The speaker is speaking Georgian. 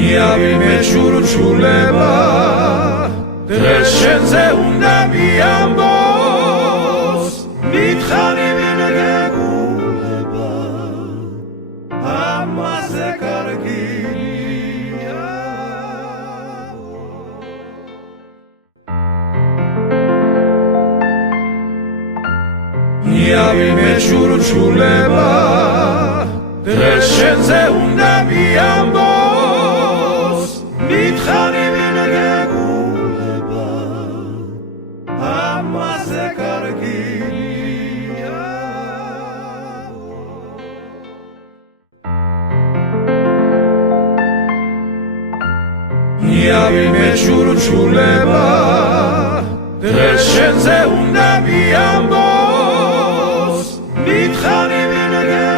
ნიავი მეჩურჩულება დღეს შენზე უნდა მიამბოს მითხარი ვინ გეგულება ამაზე კარგია ნიავი მეჩურჩულება დღეს შენზე უნდა მიამბოს მითხარი ვინ გეგულება ამაზე კარგია ნიავი მეჩურჩულება დღეს შენზე უნდა მიამბოს მითხარი